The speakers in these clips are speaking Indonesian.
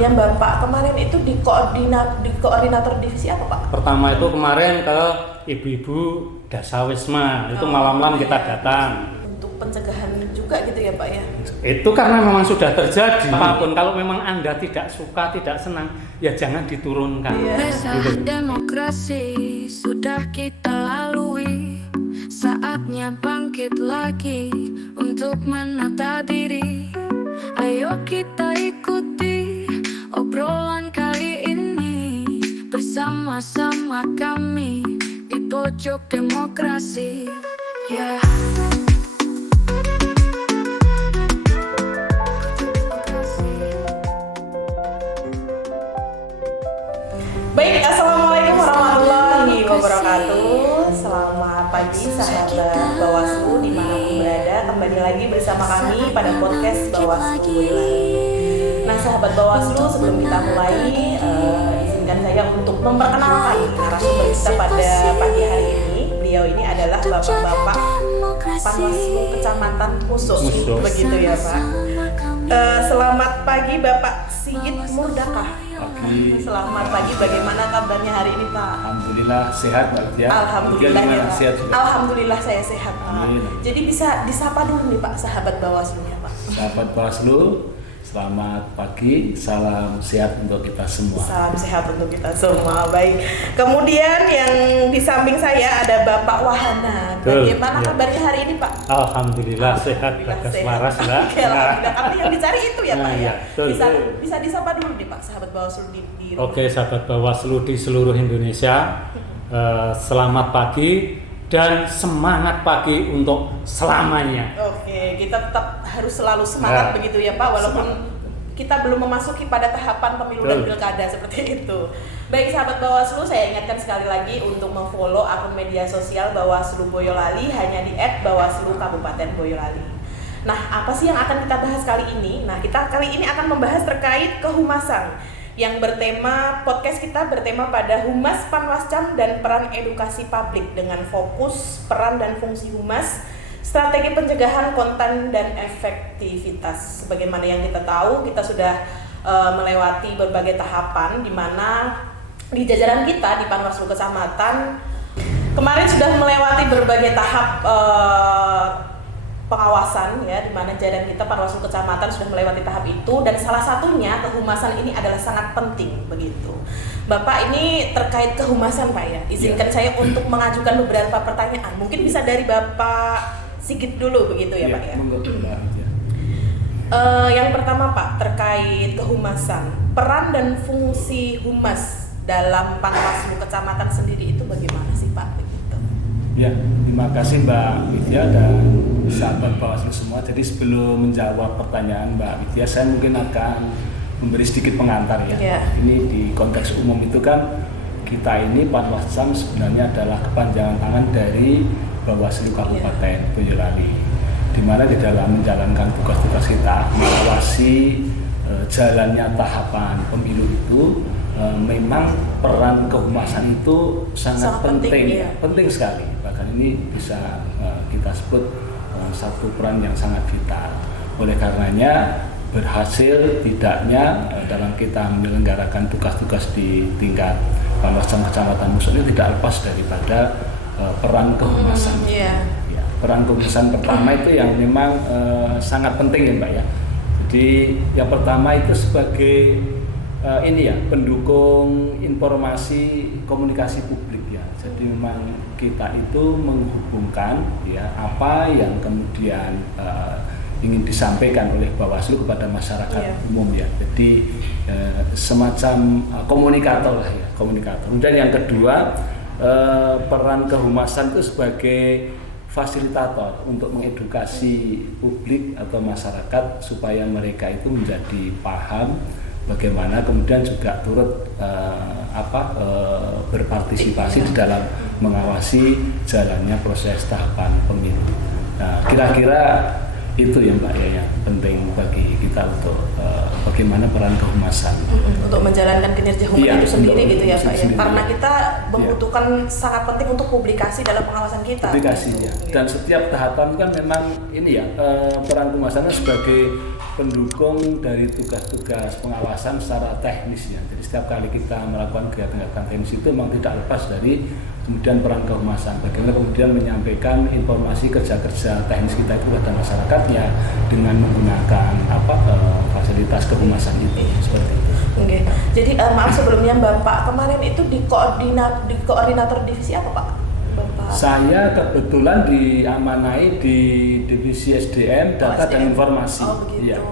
yang Bapak kemarin itu di koordinator divisi apa Pak? Pertama itu kemarin ke ibu-ibu Dasawisma, itu malam-malam kita datang. Untuk pencegahan juga gitu ya Pak ya? Itu karena memang sudah terjadi. Apapun kalau memang Anda tidak suka, tidak senang, ya jangan diturunkan. Masa demokrasi sudah kita lalui, saatnya bangkit lagi untuk menata diri. Ayo kita ikuti obrolan kali ini, bersama-sama kami di pojok demokrasi. Yeah. Baik, Assalamualaikum warahmatullahi wabarakatuh. Selamat pagi sahabat Bawaslu dimanapun berada. Kembali lagi bersama kami pada podcast Bawaslu Boyolali. Nah sahabat Bawaslu, sebelum kita mulai, izinkan saya untuk memperkenalkan narasumber kita pada pagi hari ini. Beliau ini adalah Bapak-Bapak Panwaslu Kecamatan Musuh. Begitu ya Pak. Selamat pagi Bapak Sigit Murdaka. Selamat pagi, bagaimana kabarnya hari ini Pak? Alhamdulillah sehat Pak ya. Alhamdulillah ya Pak. Sehat juga. Alhamdulillah saya sehat Pak. Amin. Jadi bisa disapa dulu nih Pak sahabat Bawaslu ya Pak. Sahabat Bawaslu, selamat pagi, salam sehat untuk kita semua. Salam sehat untuk kita semua. Baik. Kemudian yang di samping saya ada Bapak Wahana. Bagaimana kabarnya hari ini Pak? Alhamdulillah sehat, bagas waras lah. Oke, alhamdulillah. Karena yang dicari itu ya Pak ya. Betul. Bisa disapa dulu nih Pak sahabat Bawaslu di rumah. Oke, sahabat Bawaslu di seluruh Indonesia, selamat pagi dan semangat pagi untuk selamanya. Oke, kita tetap harus selalu semangat begitu ya Pak, walaupun kita belum memasuki pada tahapan pemilu dan pilkada seperti itu. Baik sahabat Bawaslu, saya ingatkan sekali lagi untuk memfollow akun media sosial Bawaslu Boyolali hanya di @Bawaslu Kabupaten Boyolali. Nah, apa sih yang akan kita bahas kali ini? Nah, kita kali ini akan membahas terkait kehumasan yang podcast kita bertema pada Humas Panwascam dan peran edukasi publik dengan fokus peran dan fungsi humas, strategi pencegahan, konten dan efektivitas. Sebagaimana yang kita tahu, kita sudah melewati berbagai tahapan di mana di jajaran kita di Panwaslu Kecamatan kemarin sudah melewati berbagai tahap pengawasan ya, di mana jajaran kita Panwaslu Kecamatan sudah melewati tahap itu, dan salah satunya kehumasan ini adalah sangat penting begitu. Bapak, ini terkait kehumasan Pak ya, izinkan saya untuk mengajukan beberapa pertanyaan. Mungkin bisa dari Bapak Sigit dulu begitu ya Pak ya. Yang pertama Pak, terkait kehumasan, peran dan fungsi humas dalam Panwaslu Kecamatan sendiri itu bagaimana sih Pak? Begitu. Ya, terima kasih Mbak Widya dan sahabat Bawaslu semua. Jadi sebelum menjawab pertanyaan Mbak Widya, saya mungkin akan memberi sedikit pengantar ya. Ini di konteks umum itu kan kita ini Panwascam sebenarnya adalah kepanjangan tangan dari Bawaslu Kabupaten Boyolali, di mana di dalam menjalankan tugas-tugas kita mengawasi jalannya tahapan pemilu itu, memang peran kehumasan itu sangat penting, penting sekali. Bahkan ini bisa kita sebut satu peran yang sangat vital. Oleh karenanya berhasil tidaknya dalam kita menyelenggarakan tugas-tugas di tingkat Panwascam Kecamatan Musuh ini tidak lepas daripada peran kehumasan. Ya, peran kehumasan pertama itu yang memang sangat penting ya Mbak ya. Jadi yang pertama itu sebagai pendukung informasi komunikasi publik ya. Jadi memang kita itu menghubungkan ya apa yang kemudian ingin disampaikan oleh Bawaslu kepada masyarakat umum ya. Jadi semacam komunikator lah ya, komunikator. Kemudian yang kedua, peran kehumasan itu sebagai fasilitator untuk mengedukasi publik atau masyarakat supaya mereka itu menjadi paham bagaimana kemudian juga turut berpartisipasi di dalam mengawasi jalannya proses tahapan pemilu. Nah, kira-kira itu ya Mbak ya yang penting bagi kita untuk bagaimana peran kehumasan untuk menjalankan kinerja humas itu sendiri gitu ya Pak ya, karena kita membutuhkan sangat penting untuk publikasi dalam pengawasan kita. Publikasinya dan setiap tahapan kan memang ini ya peran kehumasannya sebagai pendukung dari tugas-tugas pengawasan secara teknis ya. Jadi setiap kali kita melakukan kegiatan-kegiatan teknis itu memang tidak lepas dari kemudian peran kehumasan. Bagaimana kemudian menyampaikan informasi kerja-kerja teknis kita itu kepada masyarakat ya dengan menggunakan fasilitas kehumasan itu seperti itu. Oke. Jadi maaf sebelumnya Bapak kemarin itu di koordinator divisi apa Pak? Bapak. Saya kebetulan diamanai di divisi SDM, data dan informasi. Oh begitu. Ya.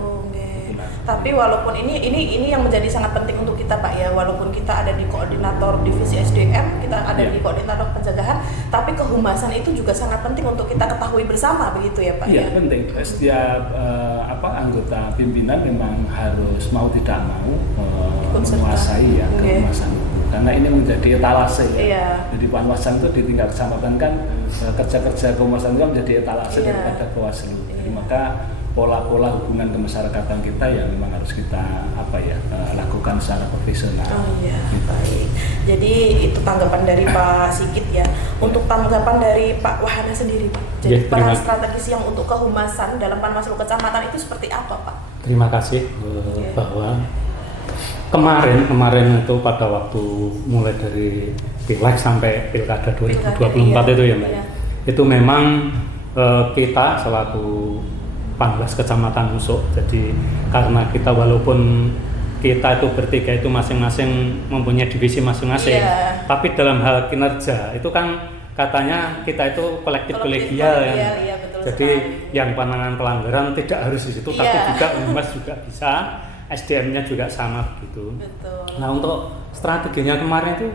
Tapi walaupun ini yang menjadi sangat penting untuk kita Pak ya, walaupun kita ada di koordinator divisi SDM, kita ada di koordinator pencegahan, tapi kehumasan itu juga sangat penting untuk kita ketahui bersama begitu ya Pak. Iya penting. Setiap anggota pimpinan memang harus mau tidak mau menguasai ya kehumasan itu. Karena ini menjadi etalase ya. Iya. Jadi Panwasan itu di tingkat kecamatan kan kerja-kerja kehumasan itu menjadi etalase daripada Bawaslu. Jadi maka pola-pola hubungan kemasyarakatan kita yang memang harus kita lakukan secara profesional. Oh iya, baik. Jadi itu tanggapan dari Pak Sigit ya. Untuk tanggapan dari Pak Wahana sendiri Pak. Jadi peran strategis yang untuk kehumasan dalam Panwaslu kecamatan itu seperti apa Pak? Terima kasih bahwa kemarin itu pada waktu mulai dari Pileg sampai Pilkada 2024 itu ya Mbak. Iya. Itu memang kita selaku Panwas Kecamatan Nusuk. Jadi karena kita walaupun kita itu bertiga itu masing-masing mempunyai divisi masing-masing, tapi dalam hal kinerja itu kan katanya kita itu kolektif kolegial ya. Iya, betul jadi sekali. yang penanganan pelanggaran tidak harus di situ, tapi juga Humas juga bisa, SDM-nya juga sama gitu. Betul. Nah untuk strateginya kemarin itu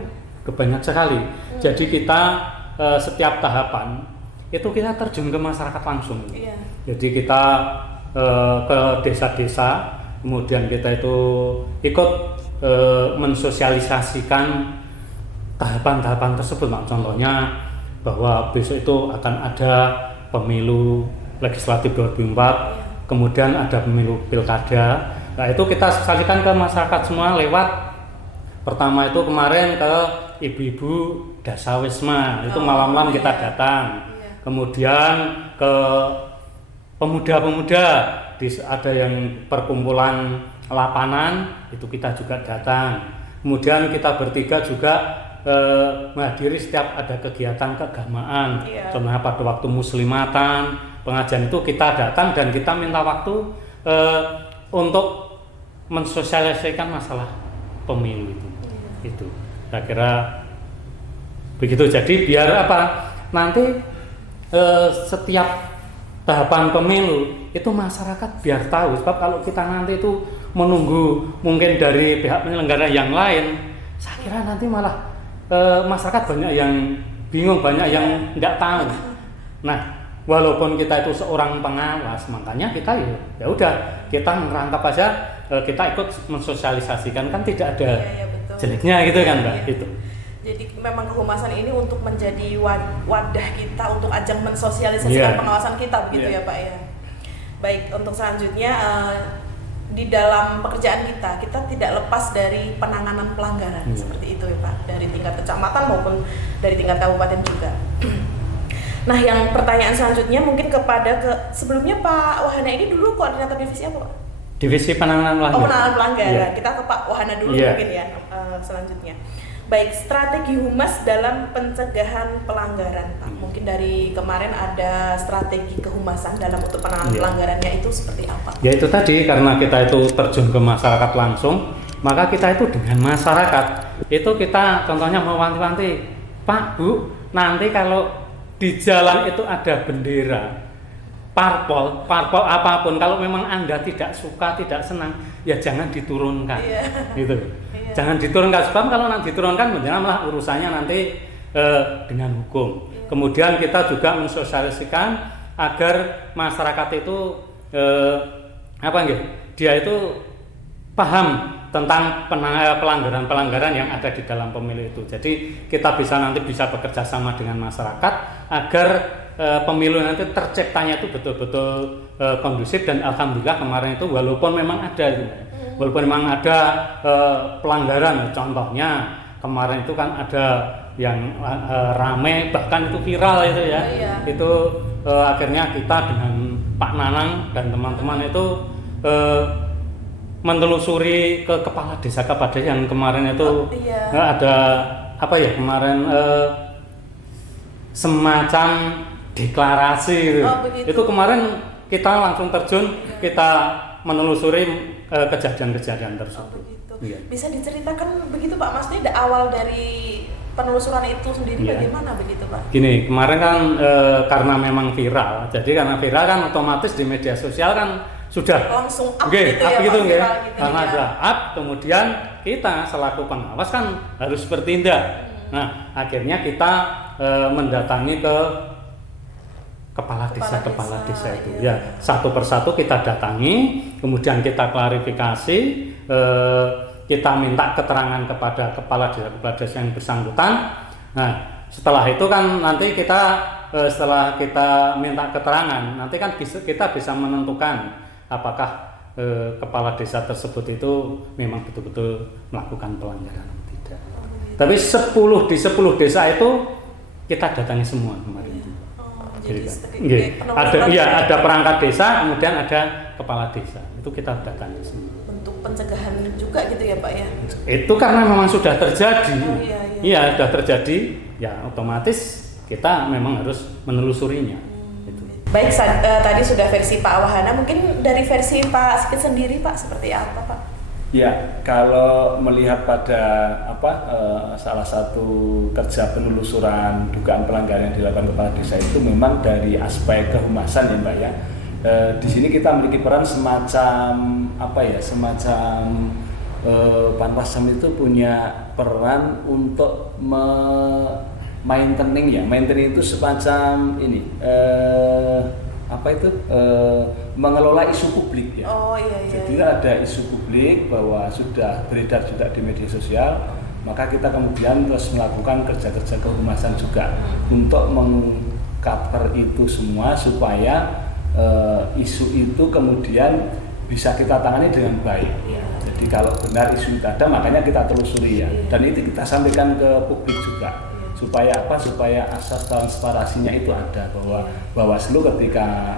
banyak sekali. Jadi kita setiap tahapan itu kita terjun ke masyarakat langsung. Iya. Jadi kita ke desa-desa, kemudian kita itu ikut mensosialisasikan tahapan-tahapan tersebut. Nah, contohnya bahwa besok itu akan ada pemilu legislatif 2024, kemudian ada pemilu pilkada. Nah itu kita sosialisasikan ke masyarakat semua lewat pertama itu kemarin ke ibu-ibu Dasawisma, itu malam-malam kita datang. Kemudian ke pemuda-pemuda, ada yang perkumpulan lapanan, itu kita juga datang. Kemudian kita bertiga juga menghadiri setiap ada kegiatan keagamaan. Contohnya pada waktu muslimatan, pengajian itu kita datang dan kita minta waktu untuk mensosialisasikan masalah pemilu itu. Itu saya kira begitu. Jadi biar nanti setiap tahapan pemilu itu masyarakat biar tahu, sebab kalau kita nanti itu menunggu mungkin dari pihak penyelenggara yang lain, saya kira nanti malah masyarakat banyak yang bingung, banyak yang tidak tahu. Nah, walaupun kita itu seorang pengawas, makanya kita ya udah kita merangkap aja, kita ikut mensosialisasikan, kan tidak ada jeleknya gitu kan Mbak. Itu. Jadi memang kehumasan ini untuk menjadi wadah kita untuk ajang mensosialisasikan pengawasan kita begitu ya Pak ya. Baik, untuk selanjutnya di dalam pekerjaan kita tidak lepas dari penanganan pelanggaran seperti itu ya Pak, dari tingkat kecamatan maupun dari tingkat kabupaten juga. Nah, yang pertanyaan selanjutnya mungkin sebelumnya Pak Wahana ini dulu koordinator divisi apa Pak? Divisi penanganan pelanggaran. Oh, penanganan pelanggaran. Kita ke Pak Wahana dulu mungkin ya selanjutnya. Baik, strategi Humas dalam pencegahan pelanggaran Pak. Mungkin dari kemarin ada strategi kehumasan dalam untuk penanganan pelanggarannya itu seperti apa? Ya itu tadi, karena kita itu terjun ke masyarakat langsung, maka kita itu dengan masyarakat itu kita contohnya mewanti-wanti, Pak, Bu, nanti kalau di jalan itu ada bendera parpol apapun, kalau memang Anda tidak suka, tidak senang, ya jangan diturunkan. Gitu. Jangan diturunkan, sebab kalau nanti diturunkan malah urusannya nanti dengan hukum. Kemudian kita juga mensosialisasikan agar masyarakat itu dia itu paham tentang pelanggaran-pelanggaran yang ada di dalam pemilu itu. Jadi kita bisa bekerja sama dengan masyarakat agar pemilu nanti terciptanya itu betul-betul kondusif. Dan alhamdulillah kemarin itu walaupun memang ada pelanggaran, contohnya kemarin itu kan ada yang rame, bahkan itu viral itu ya. Itu akhirnya kita dengan Pak Nanang dan teman-teman itu menelusuri ke kepala desa yang kemarin itu ada apa ya kemarin semacam deklarasi itu kemarin kita langsung terjun kita menelusuri kejadian-kejadian tersebut. Iya. Bisa diceritakan begitu Pak, maksudnya awal dari penelusuran itu sendiri bagaimana begitu Pak? Gini, kemarin kan karena memang viral, jadi karena viral kan otomatis di media sosial kan sudah langsung up gitu ya Pak, gitu. Karena sudah up, kemudian kita selaku pengawas kan harus bertindak. Nah, akhirnya kita mendatangi ke kepala desa itu ya satu persatu kita datangi, kemudian kita klarifikasi, kita minta keterangan kepada kepala desa yang bersangkutan. Nah, setelah itu kan nanti kita setelah kita minta keterangan, nanti kan kita bisa menentukan apakah kepala desa tersebut itu memang betul-betul melakukan pelanggaran atau tidak. Tapi 10 desa itu kita datangi semua kemarin. Jadi ada perangkat desa, kemudian ada kepala desa. Itu kita datangi semua. Bentuk pencegahan juga gitu ya Pak ya? Itu karena memang sudah terjadi. Iya, sudah terjadi, ya otomatis kita memang harus menelusurinya. Baik, tadi sudah versi Pak Wahana, mungkin dari versi Pak Sigit sendiri Pak seperti apa Pak? Ya, kalau melihat pada salah satu kerja penelusuran dugaan pelanggaran yang dilakukan kepala desa itu memang dari aspek kehumasan ya Mbak ya. Di sini kita memiliki peran semacam Panwascam itu punya peran untuk maintaining itu semacam ini mengelola isu publik ya. Jadi ada isu publik bahwa sudah beredar juga di media sosial, maka kita kemudian terus melakukan kerja-kerja kehumasan juga untuk meng-cover itu semua supaya isu itu kemudian bisa kita tangani dengan baik. Jadi kalau benar isu itu ada, makanya kita telusuri ya. Dan itu kita sampaikan ke publik juga. Supaya asas transparansinya itu ada, bahwa Bawaslu ketika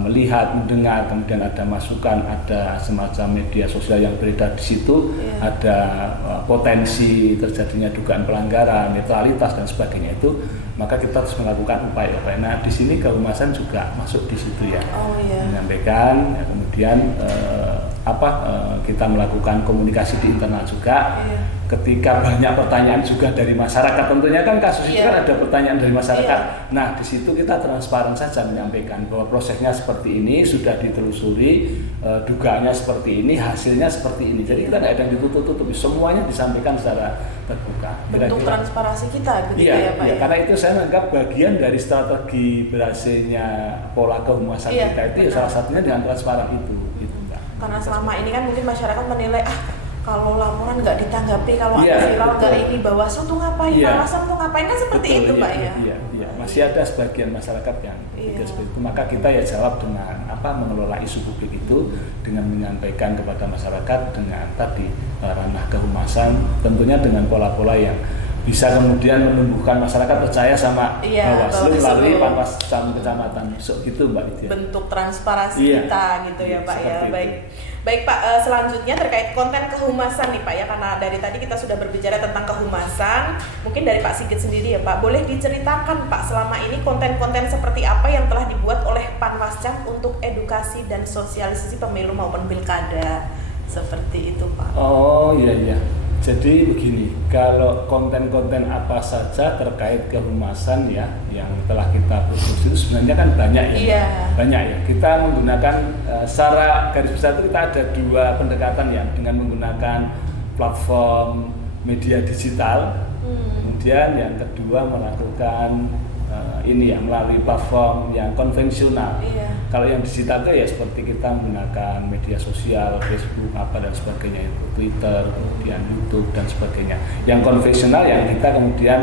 melihat, mendengar, kemudian ada masukan, ada semacam media sosial yang beredar di situ, ada potensi terjadinya dugaan pelanggaran, netralitas dan sebagainya itu, maka kita harus melakukan upaya-upaya. Nah, di sini kehumasan juga masuk di situ ya, menyampaikan, ya, kemudian kita melakukan komunikasi di internal juga. Ketika banyak pertanyaan juga dari masyarakat, tentunya kan kasus itu kan ada pertanyaan dari masyarakat. Nah, di situ kita transparan saja menyampaikan bahwa prosesnya seperti ini, sudah ditelusuri, dugaannya seperti ini, hasilnya seperti ini. Jadi kita tidak ada yang ditutup-tutupi, semuanya disampaikan secara terbuka. Bentuk transparansi kita gitu ya Pak. Karena itu saya menganggap bagian dari strategi berhasilnya pola kehumasan kita itu salah satunya dengan transparan itu. Karena selama ini kan mungkin masyarakat menilai kalau laporan nggak ditanggapi, kalau ada viral nggak ini, Bawaslu tuh ngapain, Panwascam tuh ngapain, kan seperti itu Pak ya. Iya, masih ada sebagian masyarakat yang seperti itu. Maka kita ya jawab dengan mengelola isu publik itu dengan menyampaikan kepada masyarakat dengan tadi ranah kehumasan, tentunya dengan pola-pola yang bisa kemudian menumbuhkan masyarakat percaya sama Bawaslu melalui Panwascam kecamatan gitu Mbak Widya. Bentuk transparansi kita gitu ya Pak ya. Baik Pak, selanjutnya terkait konten kehumasan nih Pak ya, karena dari tadi kita sudah berbicara tentang kehumasan, mungkin dari Pak Sigit sendiri ya Pak, boleh diceritakan Pak selama ini konten-konten seperti apa yang telah dibuat oleh Panwascam untuk edukasi dan sosialisasi pemilu maupun pilkada, seperti itu Pak. Oh iya. Jadi begini, kalau konten-konten apa saja terkait kehumasan ya yang telah kita produksi itu sebenarnya kan banyak ya. Banyak ya. Kita menggunakan secara garis besar itu kita ada dua pendekatan ya, dengan menggunakan platform media digital. Kemudian yang kedua melakukan melalui platform yang konvensional. Kalau yang digital itu ya seperti kita menggunakan media sosial, Facebook dan sebagainya itu, Twitter, kemudian YouTube dan sebagainya. Yang konvensional yang kita kemudian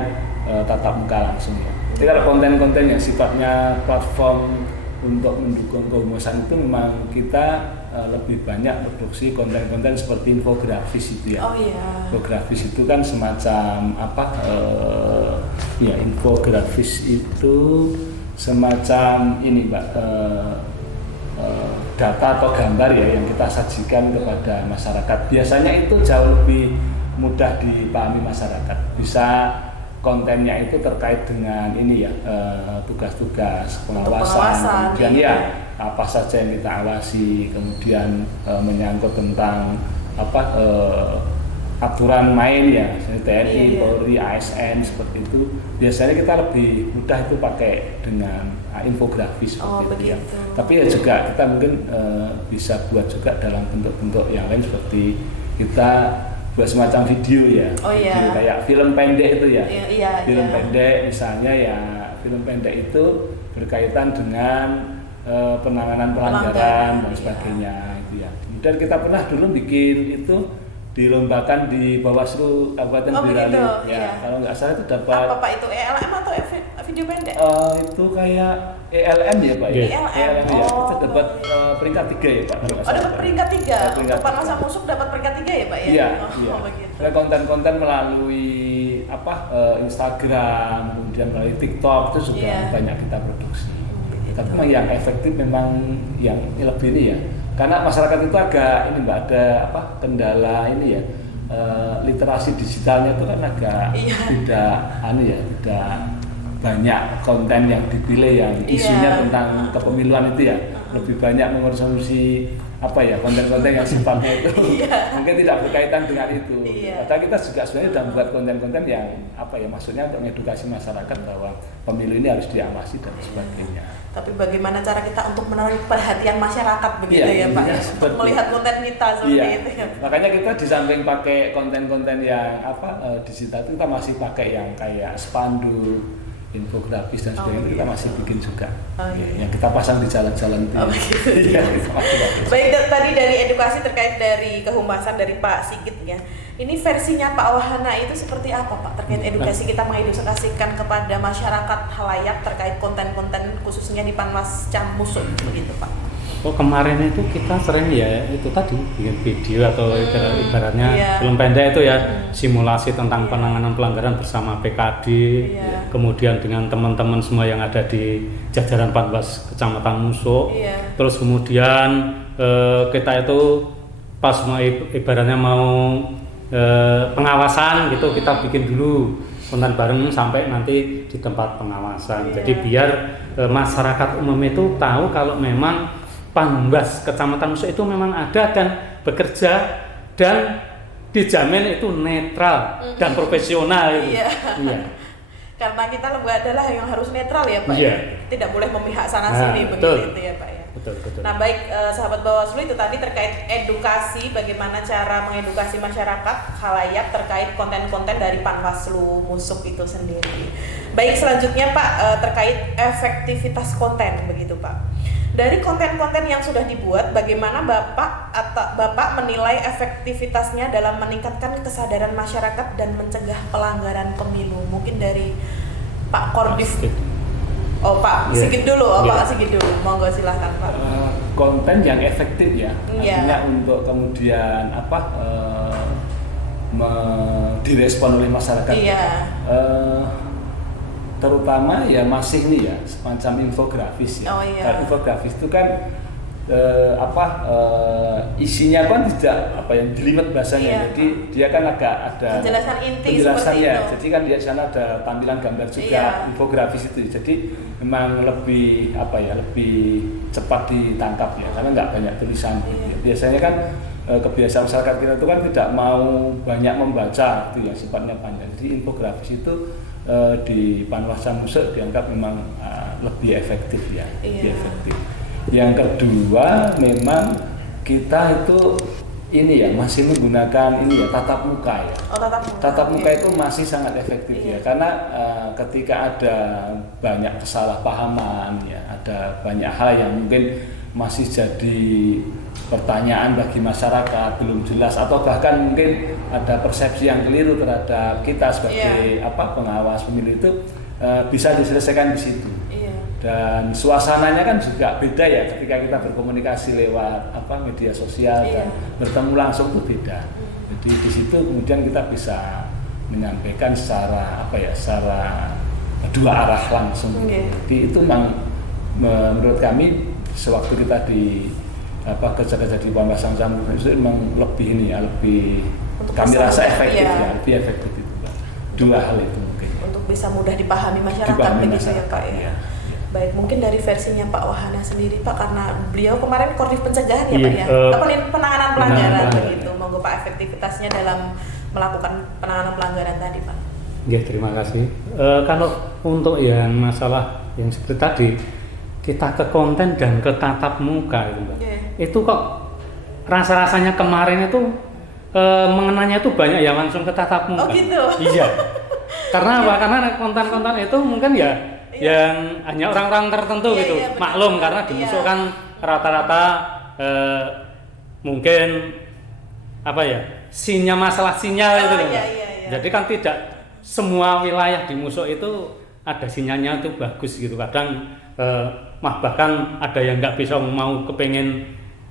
tatap muka langsung ya. Jadi kalau konten-konten yang sifatnya platform untuk mendukung kehumasan itu memang kita lebih banyak produksi konten-konten seperti infografis itu ya. Infografis itu kan semacam infografis itu semacam ini Mbak, data atau gambar ya yang kita sajikan kepada masyarakat. Biasanya itu jauh lebih mudah dipahami masyarakat. Bisa kontennya itu terkait dengan ini ya, tugas-tugas pengawasan, kemudian ya apa saja yang kita awasi, kemudian menyangkut tentang aturan main ya, misalnya TNI, Polri, ASN seperti itu. Biasanya kita lebih mudah itu pakai dengan infografis seperti itu ya. Tapi ya juga kita mungkin bisa buat juga dalam bentuk-bentuk yang lain seperti kita buat semacam video ya, video kayak film pendek itu ya. Film pendek misalnya ya, film pendek itu berkaitan dengan penanganan pelanggaran dan sebagainya itu ya. Kemudian kita pernah dulu bikin itu dilombakan di Bawaslu Kabupaten Boyolali ya. Kalau nggak salah itu dapat apa Pak itu ELM atau video pendek? Itu kayak ELM ya Pak ya. ELM ya. Kita dapat peringkat 3 ya Pak. Dapat peringkat 3. Panwasa Musuk dapat peringkat 3 ya Pak ya? Iya. Begitu. Konten-konten melalui Instagram, kemudian melalui TikTok itu juga banyak kita produksi. Tapi memang yang efektif memang yang lebih ini ya. Karena masyarakat itu agak ini Mbak, ada kendala ini ya, literasi digitalnya itu kan agak tidak tidak banyak konten yang dipilih yang isunya tentang kepemiluan itu ya, lebih banyak mengkonsumsi konten-konten yang sifatnya itu mungkin tidak berkaitan dengan itu. Padahal kita juga sebenarnya sudah membuat konten-konten yang maksudnya untuk mengedukasi masyarakat bahwa pemilu ini harus diawasi dan sebagainya. Tapi bagaimana cara kita untuk menarik perhatian masyarakat begitu ya Pak? Untuk melihat konten kita seperti itu ya. Makanya kita di samping pakai konten-konten yang digital itu kita masih pakai yang kayak spanduk, infografis dan sebagainya. Kita masih bikin juga. Yang kita pasang di jalan-jalan itu. Baik, tadi dari edukasi terkait dari kehumasan dari Pak Sigit ya. Ini versinya Pak Wahana itu seperti apa Pak terkait edukasi kita mengedukasikan kepada masyarakat halayak terkait konten-konten khususnya di Panwascam Musuk begitu Pak? Kemarin itu kita sering ya itu tadi bikin video atau ibaratnya film pendek itu ya, simulasi tentang penanganan pelanggaran bersama PKD, kemudian dengan teman-teman semua yang ada di jajaran Panwas Kecamatan Musuk. Terus kemudian kita itu pas ibaratnya mau pengawasan gitu, kita bikin dulu konten bareng sampai nanti di tempat pengawasan. Jadi biar masyarakat umum itu tahu kalau memang Panwas Kecamatan Musuk itu memang ada dan bekerja dan dijamin itu netral dan profesional itu. Karena kita adalah yang harus netral ya Pak. Tidak boleh memihak sana sini begitu ya Pak ya. Betul. Nah baik sahabat Bawaslu, itu tadi terkait edukasi, bagaimana cara mengedukasi masyarakat halayak terkait konten-konten dari Panwaslu Musuk itu sendiri. Baik, selanjutnya Pak terkait efektivitas konten begitu Pak. Dari konten-konten yang sudah dibuat, bagaimana Bapak menilai efektivitasnya dalam meningkatkan kesadaran masyarakat dan mencegah pelanggaran pemilu? Mungkin dari Pak Kordif. Pak Sigit dulu, Pak Sigit dulu. Monggo silahkan Pak. Konten yang efektif ya, artinya untuk kemudian direspon oleh masyarakat. Terutama ya masih nih ya semacam infografis ya. Karena infografis itu kan isinya kan tidak yang jelimet bahasanya. Jadi dia kan agak ada penjelasan inti penjelasannya. Jadi kan di sana ada tampilan gambar juga infografis itu. Jadi memang lebih lebih cepat ditangkap ya, karena nggak banyak tulisan. Biasanya kan kebiasaan masyarakat kita itu kan tidak mau banyak membaca itu ya, sifatnya panjang. Jadi infografis itu di Panwascam Musuk dianggap memang lebih efektif ya, lebih efektif. Yang kedua memang kita itu masih menggunakan tatap muka ya. Tatap muka itu masih sangat efektif ya, karena ketika ada banyak kesalahpahaman ya, ada banyak hal yang mungkin masih jadi pertanyaan bagi masyarakat, belum jelas atau bahkan mungkin ada persepsi yang keliru terhadap kita sebagai pengawas pemilu itu bisa diselesaikan di situ. Dan suasananya kan juga beda ya ketika kita berkomunikasi lewat media sosial dan bertemu langsung itu beda. Jadi di situ kemudian kita bisa menyampaikan secara secara dua arah langsung. Jadi itu memang menurut kami sewaktu kita di kerja-kerja di Pamekasan Campur itu memang lebih ini ya, lebih Untuk kami bisa rasa mudah, efektif iya. ya, lebih efektif itu Pak. Dua hal itu mungkin. Untuk bisa mudah dipahami masyarakat Dipahami begitu ya masyarakat, Pak ya. iya. Baik, mungkin dari versinya Pak Wahana sendiri Pak, karena beliau kemarin koordinat pencegahan ya Iya, Pak ya, penanganan pelanggaran pelanggaran. begitu. Monggo Pak, efektivitasnya dalam melakukan penanganan pelanggaran tadi Pak. Ya, terima kasih. Kalau untuk yang masalah yang seperti tadi, kita ke konten dan ke tatap muka itu Mbak. Yeah. Itu kok rasa-rasanya kemarin itu mengenanya itu banyak yang langsung ke tatap muka. Oh gitu? Iya. Karena apa? Karena konten-konten itu mungkin ya yang hanya orang-orang tertentu Iya, gitu. iya, benar. Maklum karena di musuh kan rata-rata mungkin apa ya? Masalah sinyal itu loh. Iya, Mbak. iya. Jadi kan tidak semua wilayah di musuh itu ada sinyalnya itu bagus gitu. Kadang bahkan ada yang nggak bisa mau kepengen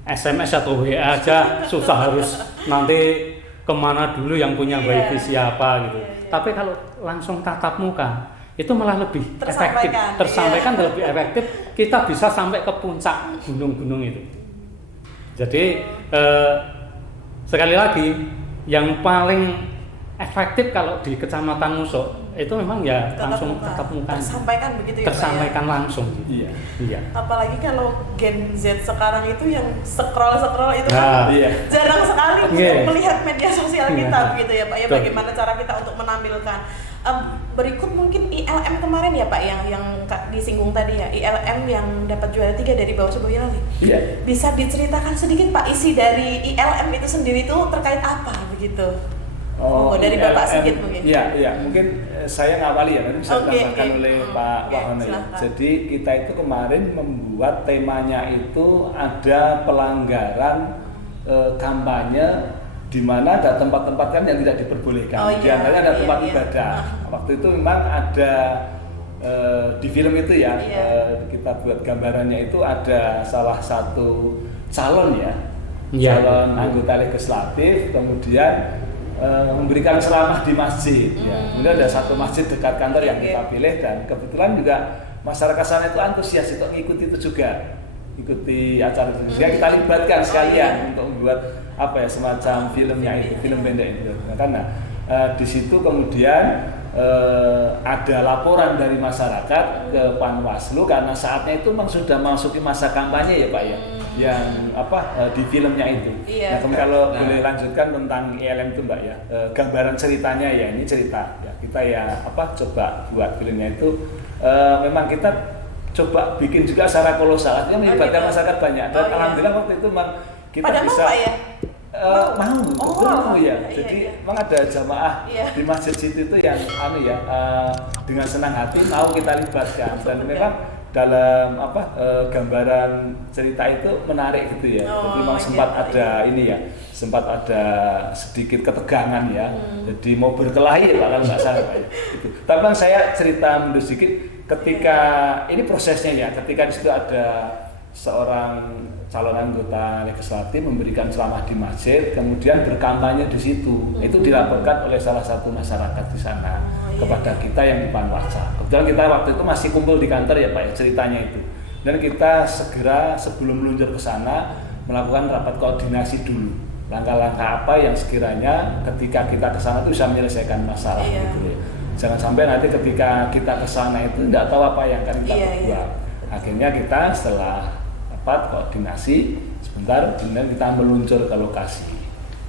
SMS atau WA aja susah, harus nanti kemana dulu yang punya wifi siapa gitu. Tapi kalau langsung tatap muka itu malah lebih efektif, tersampaikan lebih efektif. Kita bisa sampai ke puncak gunung-gunung itu. Jadi sekali lagi yang paling efektif kalau di Kecamatan Muso itu memang ya langsung tatap muka. Tersampaikan begitu ya tersampaikan Pak ya? langsung gitu. Iya. Apalagi kalau Gen Z sekarang itu yang scroll itu Nah, kan jarang sekali melihat media sosial kita begitu ya Pak ya. Betul. Bagaimana cara kita untuk menampilkan. Berikut mungkin ILM kemarin ya Pak yang disinggung tadi ya, ILM yang dapat juara 3 dari Bawaslu Boyolali. Iya. Bisa diceritakan sedikit Pak isi dari ILM itu sendiri itu terkait apa begitu? Dari Bapak Sigit mungkin. Iya, mungkin saya ngawali ya, nanti bisa ditambahkan oleh Pak Wahana ya. Silakan. Jadi kita itu kemarin membuat temanya itu ada pelanggaran kampanye di mana ada tempat-tempat kan yang tidak diperbolehkan. Di antaranya ada tempat ibadah. Waktu itu memang ada di film itu ya, kita buat gambarannya itu ada salah satu calon ya, calon anggota legislatif, kemudian memberikan ceramah di masjid. Ya. Kemudian ada satu masjid dekat kantor yang kita pilih dan kebetulan juga masyarakat sana itu antusias untuk mengikuti itu juga, ikuti acara itu. Jadi kita libatkan sekalian untuk membuat apa ya semacam filmnya itu, film pendek itu. Nah, karena di situ kemudian ada laporan dari masyarakat ke Panwaslu karena saatnya itu memang sudah memasuki masa kampanye ya Pak ya, yang di filmnya itu. Nah kalau boleh lanjutkan tentang ILM itu Mbak ya, gambaran ceritanya ya, ini cerita ya kita ya coba buat filmnya itu memang kita coba bikin juga secara kolosal, artinya melibatkan masyarakat banyak dan alhamdulillah waktu itu memang kita pada bisa mau ya? mau ya. Jadi memang ada jamaah di masjid situ itu yang dengan senang hati mau kita libatkan dan memang dalam gambaran cerita itu menarik gitu ya. Jadi memang sempat ada sempat ada sedikit ketegangan ya. Jadi mau berkelahi ya kalau nggak salah Pak. Gitu. Tapi saya cerita mundur sedikit ketika ini prosesnya ya. Ketika di situ ada seorang calon anggota legislatif memberikan ceramah di masjid, kemudian berkampanye di situ. Itu dilaporkan oleh salah satu masyarakat di sana kepada kita yang di Panwasca. Kebetulan kita waktu itu masih kumpul di kantor ya Pak ya, ceritanya itu. Dan kita segera sebelum meluncur ke sana melakukan rapat koordinasi dulu. Langkah-langkah apa yang sekiranya ketika kita ke sana itu bisa menyelesaikan masalah gitu ya. Jangan sampai nanti ketika kita ke sana itu tidak tahu apa yang akan kita perbuat. Akhirnya kita setelah rapat koordinasi sebentar, kemudian kita meluncur ke lokasi.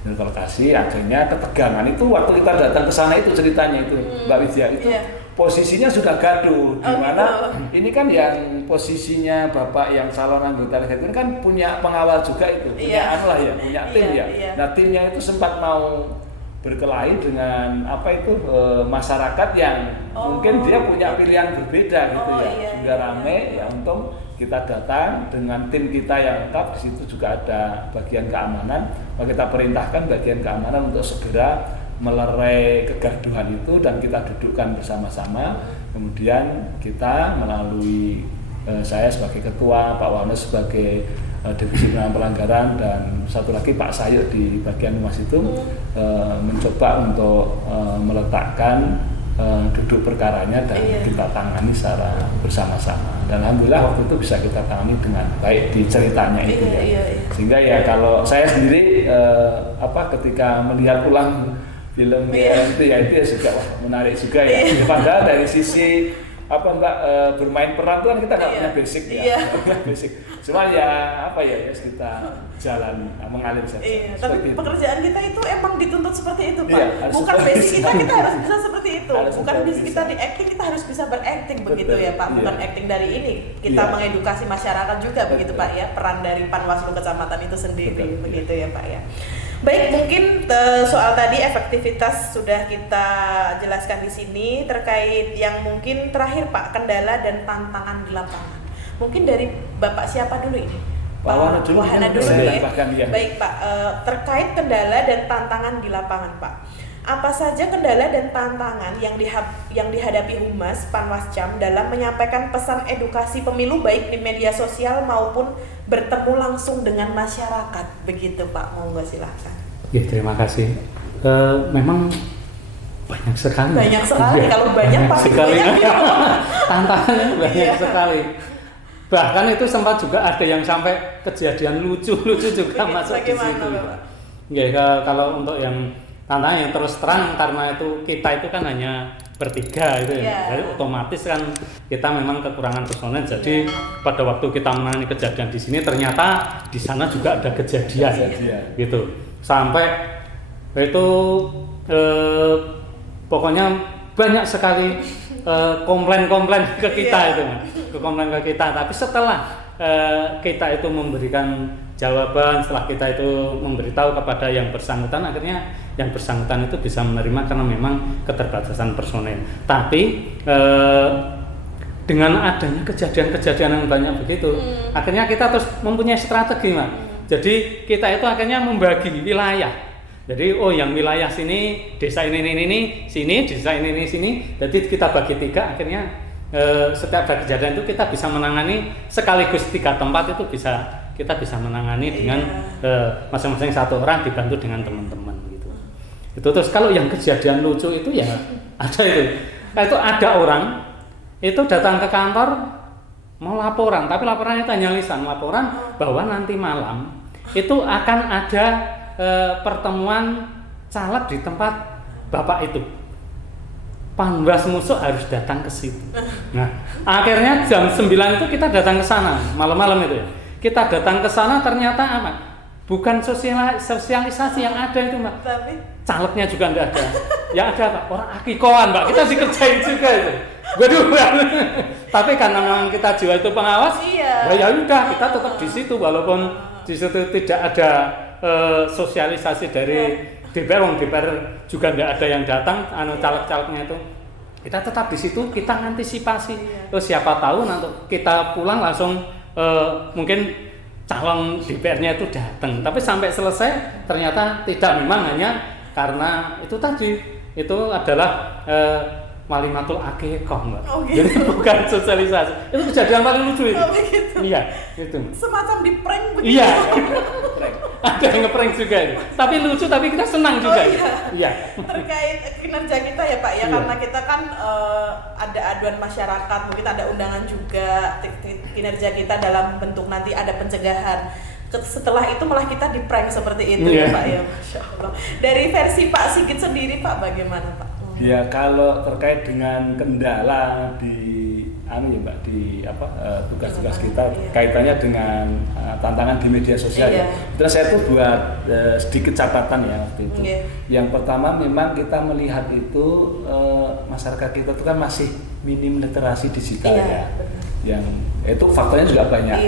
Dan ke lokasi akhirnya ketegangan itu waktu kita datang ke sana itu ceritanya itu Mbak Widya itu posisinya sudah gaduh, di mana ini kan yang posisinya Bapak yang calon anggota legislatif kan punya pengawal juga itu, punya tim ya. Nah timnya itu sempat mau berkelahi dengan masyarakat yang mungkin dia punya pilihan berbeda gitu sehingga rame ya. Untung kita datang dengan tim kita yang lengkap, di situ juga ada bagian keamanan. Kita perintahkan bagian keamanan untuk segera melerai kegaduhan itu dan kita dudukkan bersama-sama. Kemudian kita melalui saya sebagai ketua, Pak Wahana sebagai divisi penanganan pelanggaran dan satu lagi Pak Sayuk di bagian humas itu mencoba untuk meletakkan duduk perkaranya dan kita tangani secara bersama-sama. Dan alhamdulillah waktu itu bisa kita tangani dengan baik di ceritanya itu ya. Sehingga ya kalau saya sendiri ketika melihat ulang film itu ya juga menarik juga ya. Padahal dari sisi bermain peran itu kan kita nggak punya basic ya, basic. Cuma ya kita jalan mengalir saja. Tapi pekerjaan kita itu emang dituntut seperti itu Pak. Bukan basic kita harus bisa seperti itu. Bukan basic kita di acting, kita harus bisa berakting begitu ya Pak. Bukan acting dari ini. Kita mengedukasi masyarakat juga begitu Pak ya. Peran dari Panwaslu Kecamatan itu sendiri begitu ya Pak ya. Baik, mungkin soal tadi efektivitas sudah kita jelaskan di sini. Terkait yang mungkin terakhir Pak, kendala dan tantangan di lapangan. Mungkin dari Bapak siapa dulu ini? Pak Wahana dulu ya. Baik Pak, terkait kendala dan tantangan di lapangan Pak. Apa saja kendala dan tantangan yang dihadapi Humas Panwascam dalam menyampaikan pesan edukasi pemilu baik di media sosial maupun bertemu langsung dengan masyarakat, begitu Pak? Monggo silakan. Ya, terima kasih. Memang banyak sekali. Banyak sekali. Kalau banyak pasti banyak. Tantangannya banyak sekali. Bahkan itu sempat juga ada yang sampai kejadian lucu juga masuk di situ. Ya, kalau untuk yang tantangan yang terus terang, karena itu kita itu kan hanya bertiga itu ya. Jadi otomatis kan kita memang kekurangan personel. Jadi pada waktu kita menangani kejadian di sini ternyata di sana juga ada kejadian gitu. Sampai itu pokoknya banyak sekali komplain ke kita itu, komplain ke kita. Tapi setelah kita itu memberikan jawaban, setelah kita itu memberitahu kepada yang bersangkutan, akhirnya yang bersangkutan itu bisa menerima karena memang keterbatasan personel. Tapi dengan adanya kejadian-kejadian yang banyak begitu, akhirnya kita terus mempunyai strategi, Mas. Jadi kita itu akhirnya membagi wilayah. Jadi yang wilayah sini, desa ini, sini, desa ini, sini. Jadi kita bagi 3, akhirnya setiap ada kejadian itu kita bisa menangani sekaligus 3 tempat itu kita bisa menangani dengan masing-masing 1 orang dibantu dengan teman-teman gitu. Itu terus kalau yang kejadian lucu itu ya ada itu ada orang itu datang ke kantor mau laporan, tapi laporannya itu hanya lisan, laporan bahwa nanti malam itu akan ada pertemuan caleg di tempat Bapak itu. Panwas Musuk harus datang ke situ. Nah, akhirnya jam 9 itu kita datang ke sana, malam-malam itu ya. Kita datang ke sana ternyata apa? Bukan sosialisasi yang ada itu, Mbak. Tapi calegnya juga enggak ada. Yang ada Pak, orang akikoan, Mbak. Kita dikerjain juga itu. Waduh. Tapi karena memang kita jiwa itu pengawas, ya udah kita tetap di situ walaupun di situ tidak ada sosialisasi dari DPR juga nggak ada yang datang, caleg-calegnya itu kita tetap di situ, kita antisipasi. Terus siapa tahu nanti kita pulang langsung mungkin calon DPR-nya itu datang, tapi sampai selesai ternyata tidak, memang hanya karena itu tadi itu adalah Walimatul Aqiqah, Mbak. Gitu. Jadi bukan sosialisasi. Itu kejadian paling lucu itu. Begitu. Iya, itu. Semacam di prank begitu. Iya. Ada yang nge-prank juga itu. Tapi lucu, tapi kita senang juga. Iya. Terkait kinerja kita ya Pak ya, karena kita kan ada aduan masyarakat, mungkin ada undangan juga, kinerja kita dalam bentuk nanti ada pencegahan. Setelah itu malah kita di-prank seperti itu ya Pak ya. Masya Allah. Dari versi Pak Sigit sendiri Pak, bagaimana Pak? Ya, kalau terkait dengan kendala di tugas-tugas kita kaitannya dengan tantangan di media sosial ya. Terus saya tuh buat sedikit catatan ya waktu itu. Yang pertama memang kita melihat itu masyarakat kita itu kan masih minim literasi digital ya. Yang itu faktornya juga banyak.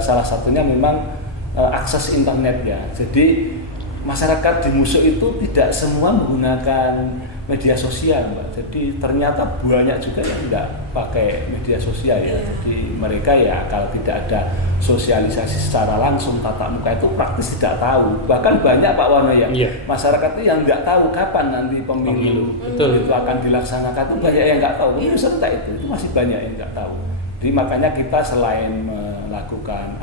Salah satunya memang akses internet ya. Jadi masyarakat di Musuk itu tidak semua menggunakan media sosial, Mbak. Jadi ternyata banyak juga yang tidak pakai media sosial ya. Jadi mereka ya kalau tidak ada sosialisasi secara langsung tatap muka itu praktis tidak tahu. Bahkan banyak Pak Warno ya, masyarakat itu yang nggak tahu kapan nanti pemilu itu akan dilaksanakan, itu banyak yang nggak tahu. Peserta itu masih banyak yang nggak tahu. Jadi makanya kita selain melakukan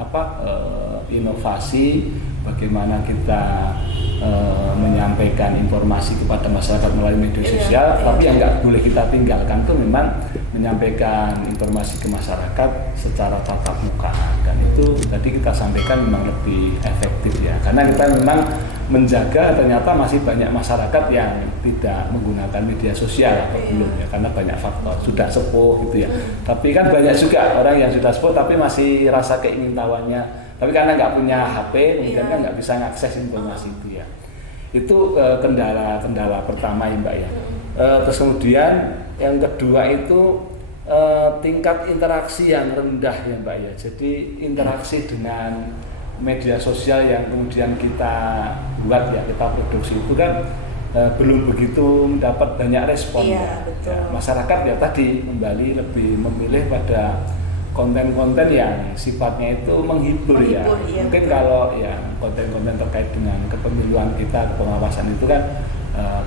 inovasi, bagaimana kita menyampaikan informasi kepada masyarakat melalui media sosial, tapi yang nggak boleh kita tinggalkan itu memang menyampaikan informasi ke masyarakat secara tatap muka, dan itu tadi kita sampaikan memang lebih efektif ya, karena kita memang menjaga ternyata masih banyak masyarakat yang tidak menggunakan media sosial atau belum ya, karena banyak faktor sudah sepuh gitu ya, tapi kan banyak juga orang yang sudah sepuh tapi masih rasa keingintahuannya, tapi karena nggak punya HP kemudian kan nggak bisa mengakses informasi itu ya. Itu kendala pertama ya Mbak ya. Terus kemudian yang kedua itu tingkat interaksi yang rendah ya Mbak ya. Jadi interaksi dengan media sosial yang kemudian kita buat ya, kita produksi itu kan belum begitu mendapat banyak respon ya. Masyarakat ya tadi kembali lebih memilih pada konten-konten yang sifatnya itu menghibur ya. Mungkin betul. Kalau yang konten-konten terkait dengan kepemiluan kita, pengawasan itu kan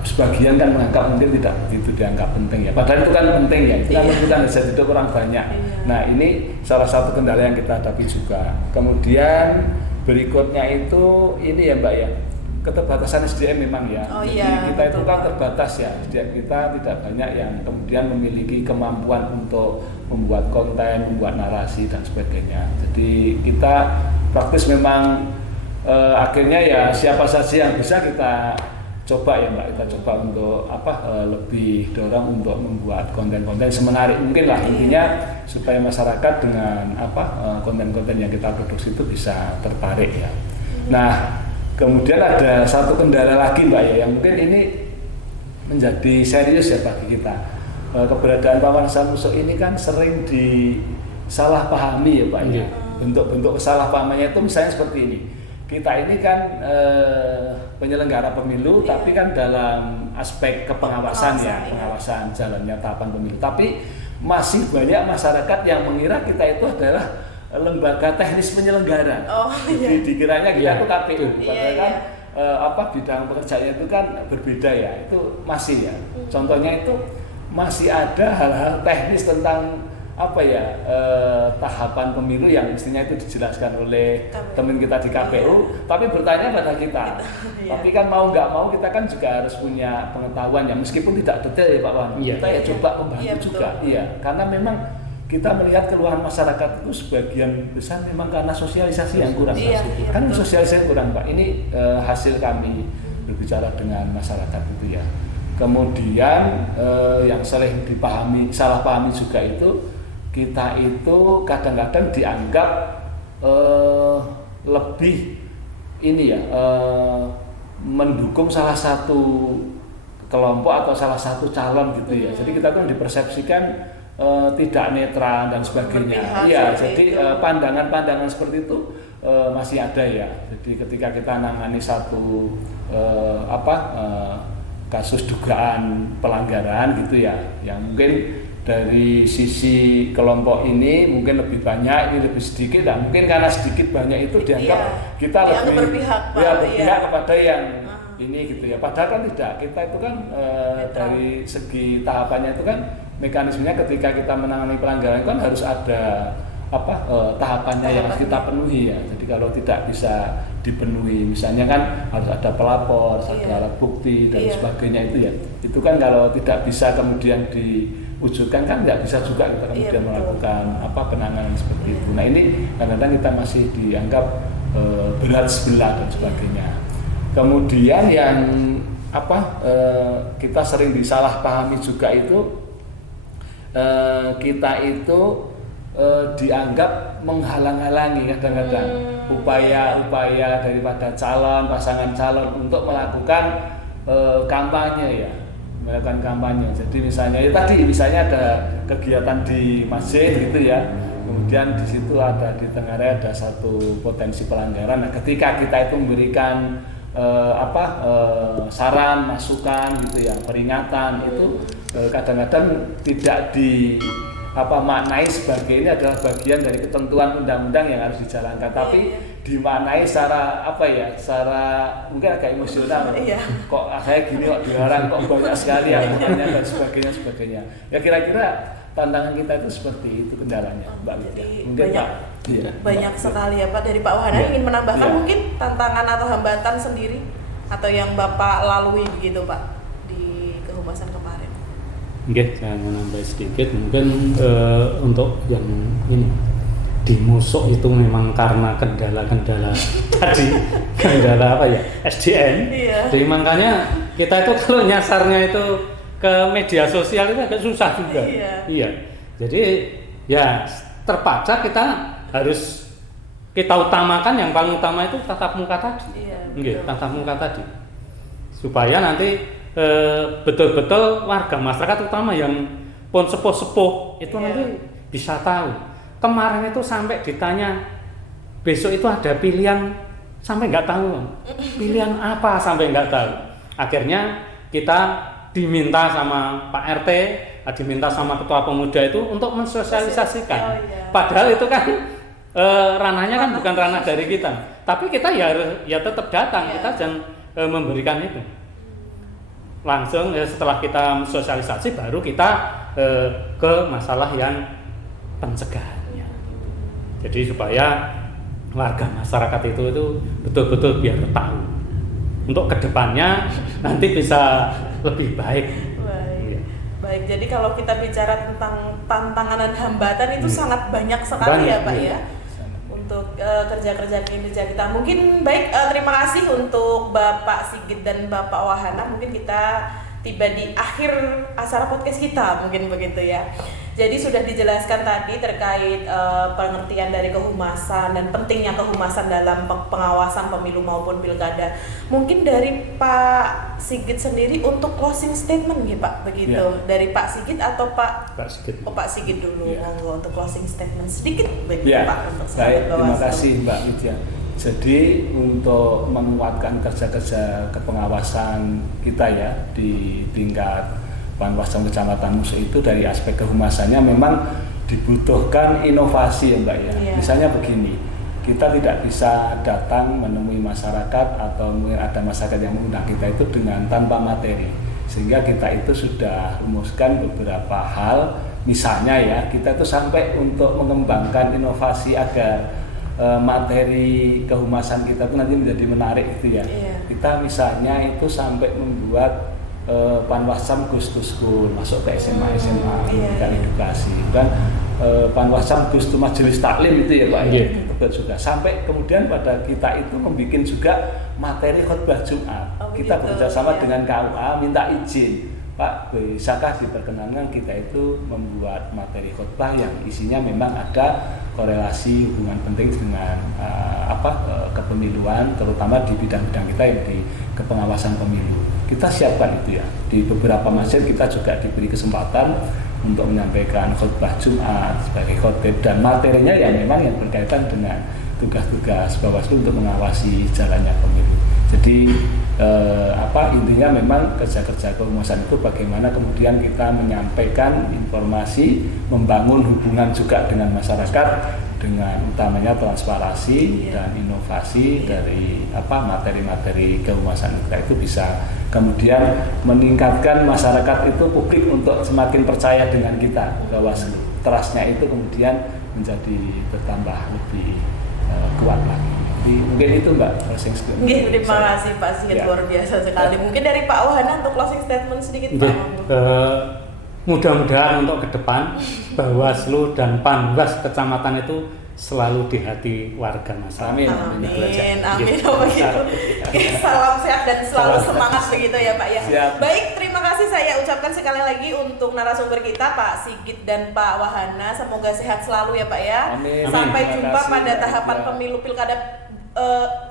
sebagian kan menganggap mungkin tidak itu dianggap penting ya. Padahal itu kan penting ya. Itu kan menentukan hasil hidup orang banyak. Nah ini salah satu kendala yang kita hadapi juga. Kemudian berikutnya itu ini ya Mbak ya, keterbatasan SDM memang ya. Jadi kita itu kan terbatas ya, SDM kita tidak banyak yang kemudian memiliki kemampuan untuk membuat konten, membuat narasi dan sebagainya. Jadi kita praktis memang akhirnya ya siapa saja yang bisa kita coba ya Mbak, kita coba untuk lebih dorong untuk membuat konten-konten semenarik mungkin lah, intinya supaya masyarakat dengan konten-konten yang kita produksi itu bisa tertarik ya. Nah kemudian ada satu kendala lagi Mbak ya, yang mungkin ini menjadi serius ya bagi kita. Keberadaan Paman Sanusi ini kan sering disalahpahami ya Pak ya. Bentuk-bentuk kesalahpahamannya itu misalnya seperti ini. Kita ini kan penyelenggara pemilu, tapi kan dalam aspek kepengawasan ya, pengawasan jalannya tahapan pemilu. Tapi masih banyak masyarakat yang mengira kita itu adalah lembaga teknis penyelenggara. Jadi dikiranya kita itu KPU, padahal kan bidang pekerjaannya itu kan berbeda ya. Itu masih ya. Contohnya itu masih ada hal-hal teknis tentang tahapan pemilu yang mestinya itu dijelaskan oleh teman kita di KPU, tapi bertanya pada kita. Tapi kan mau nggak mau kita kan juga harus punya pengetahuan ya, meskipun tidak detail ya Pak Wan. Kita ya coba membantu juga, karena memang kita melihat keluhan masyarakat itu sebagian besar memang karena sosialisasi yang kurang. Kan sosialisasi yang kurang Pak. Ini hasil kami berbicara dengan masyarakat itu ya. Kemudian yang sering salah pahami juga itu, kita itu kadang-kadang dianggap lebih ini ya, mendukung salah satu kelompok atau salah satu calon gitu ya. Jadi kita kan dipersepsikan tidak netral dan sebagainya. Iya, jadi pandangan-pandangan seperti itu masih ada ya. Jadi ketika kita nangani satu kasus dugaan pelanggaran gitu ya, yang mungkin dari sisi kelompok ini mungkin lebih banyak, ini lebih sedikit, dan mungkin karena sedikit banyak itu dianggap kita lebih berpihak kepada yang ini gitu ya. Padahal kan tidak, kita itu kan dari segi tahapannya itu kan mekanismenya ketika kita menangani pelanggaran kan harus ada tahapannya yang harus kita penuhi ya. Jadi kalau tidak bisa dipenuhi, misalnya kan harus ada pelapor, ada alat bukti dan sebagainya itu ya. Itu kan kalau tidak bisa kemudian diwujudkan kan nggak bisa juga kita kemudian melakukan penanganan seperti itu. Nah ini kadang-kadang kita masih dianggap berat sebelah dan sebagainya. Kemudian yang kita sering disalahpahami juga itu, kita itu dianggap menghalang-halangi kadang-kadang upaya-upaya daripada pasangan calon untuk melakukan kampanye ya, melakukan kampanye. Jadi misalnya ada kegiatan di masjid gitu ya, kemudian di situ di tengahnya ada satu potensi pelanggaran. Nah, ketika kita itu memberikan saran, masukan gitu ya, peringatan itu kadang-kadang tidak maknai sebagai ini adalah bagian dari ketentuan undang-undang yang harus dijalankan, tapi dimaknai secara mungkin agak emosional. Kok saya gini kok dilarang, kok banyak sekali aturannya dan sebagainya. Ya kira-kira tantangan kita itu seperti itu kendalanya, Mbak. Jadi mungkin banyak Iya. Banyak sekali ya Pak. Dari Pak Wahana Iya. ingin menambahkan Iya. mungkin tantangan atau hambatan sendiri atau yang Bapak lalui begitu Pak di kehumasan kemarin. Oke, saya mau nambah sedikit mungkin untuk yang ini di Musuk itu memang karena kendala-kendala tadi, kendala apa ya, SDN. Iya. Jadi makanya kita itu kalau nyasarnya itu ke media sosial itu agak susah juga. Iya. Jadi ya terpaksa kita harus kita utamakan, yang paling utama itu tatap muka tadi. Iya, Nggih, betul. tatap muka tadi. Supaya nanti betul-betul warga masyarakat utama yang pun sepuh-sepuh itu Iya. nanti bisa tahu. Kemarin itu sampai ditanya besok itu ada pilihan, sampai nggak tahu pilihan apa, sampai nggak tahu. Akhirnya kita diminta sama Pak RT, diminta sama ketua pemuda itu untuk mensosialisasikan. Oh, iya. Padahal itu kan ranahnya kan bukan ranah dari kita, tapi kita ya tetap datang, Iya. kita jangan memberikan itu. Langsung setelah kita sosialisasi baru kita ke masalah yang pencegahannya. Jadi supaya warga masyarakat itu betul-betul biar tahu. Untuk kedepannya nanti bisa lebih baik. Baik. Iya. Baik, jadi kalau kita bicara tentang tantangan dan hambatan itu Iya. sangat banyak sekali ya Banyak, Pak iya. ya untuk kerja-kerja kinerja kita. Mungkin baik, terima kasih untuk Bapak Sigit dan Bapak Wahana. Mungkin kita tiba di akhir acara podcast kita, mungkin begitu ya. Jadi sudah dijelaskan tadi terkait pengertian dari kehumasan dan pentingnya kehumasan dalam pengawasan pemilu maupun pilkada. Mungkin dari Pak Sigit sendiri untuk closing statement ya Pak, begitu. Ya. Dari Pak Sigit atau Pak Pak Sigit. Oh, Pak Sigit dulu, Ya. monggo untuk closing statement sedikit begitu Ya, Pak untuk baik, sahabat terima Bawaslu. kasih Mbak Widya. Jadi untuk menguatkan kerja-kerja kepengawasan kita ya di tingkat Panwascam Kecamatan Musuk itu dari aspek kehumasannya memang dibutuhkan inovasi ya Mbak ya. Iya. Misalnya begini, kita tidak bisa datang menemui masyarakat atau mungkin ada masyarakat yang mengundang kita itu dengan tanpa materi. Sehingga kita itu sudah rumuskan beberapa hal, misalnya ya kita itu sampai untuk mengembangkan inovasi agar materi kehumasan kita itu nanti menjadi menarik itu ya. Iya. Kita misalnya itu sampai membuat Panwascam Goes to School, masuk ke SMA Iya. memberikan edukasi dan Panwascam Goes to Majelis Taklim itu ya Pak ya. Betul juga. Sampai kemudian pada kita itu membuat juga materi khutbah Jumat. Oh, Kita begitu, bekerjasama ya. dengan KUA minta izin. Pak, bisakah diperkenankan kita itu membuat materi khutbah yang isinya memang ada korelasi hubungan penting dengan kepemiluan, terutama di bidang-bidang kita yang di kepengawasan pemilu. Kita siapkan itu ya. Di beberapa masjid kita juga diberi kesempatan untuk menyampaikan khutbah Jumat sebagai khotib dan materinya yang memang yang berkaitan dengan tugas-tugas Bawaslu untuk mengawasi jalannya pemilu. Jadi intinya memang kerja-kerja kehumasan itu bagaimana kemudian kita menyampaikan informasi, membangun hubungan juga dengan masyarakat dengan utamanya transparansi dan inovasi dari materi-materi kehumasan kita itu bisa kemudian meningkatkan masyarakat itu publik untuk semakin percaya dengan kita Bawaslu. Trust-nya itu kemudian menjadi bertambah lebih kuat lagi. Jadi, mungkin itu Mbak closing statement. Nggih, terima kasih Pak Sigit, Ya. luar biasa sekali. Mungkin dari Pak Wahana untuk closing statement sedikit Pak. Nggih, mudah-mudahan untuk ke depan Bawaslu dan Panwas Kecamatan itu selalu di hati warga masyarakat. Amin. Amin, Nggih. amin. Oh begitu. Oke, salam sehat dan selalu semangat begitu ya Pak ya. Siap. Baik, terima kasih saya ucapkan sekali lagi untuk narasumber kita Pak Sigit dan Pak Wahana. Semoga sehat selalu ya Pak ya. Amin. Sampai Terima jumpa kasih, pada Mbak tahapan Widya. pemilu pilkada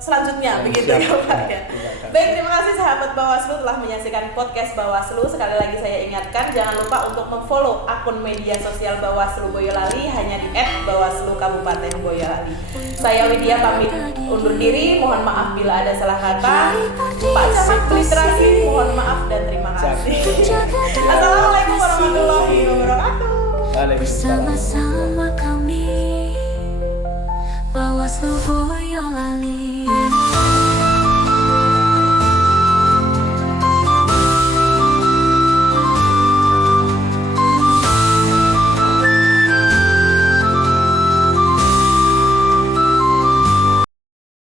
selanjutnya begitu Siap. ya Pak ya. Terima kasih. Baik, terima kasih sahabat Bawaslu telah menyaksikan podcast Bawaslu. Sekali lagi saya ingatkan jangan lupa untuk memfollow akun media sosial Bawaslu Boyolali hanya di @Bawaslu Kabupaten Boyolali. Saya Widya pamit undur diri, mohon maaf bila ada salah kata. Pak Camat Literasi mohon maaf dan terima kasih. Assalamualaikum warahmatullahi wabarakatuh. Waalaikumsalam. Bersama-sama kami Bawaslu Boyolali.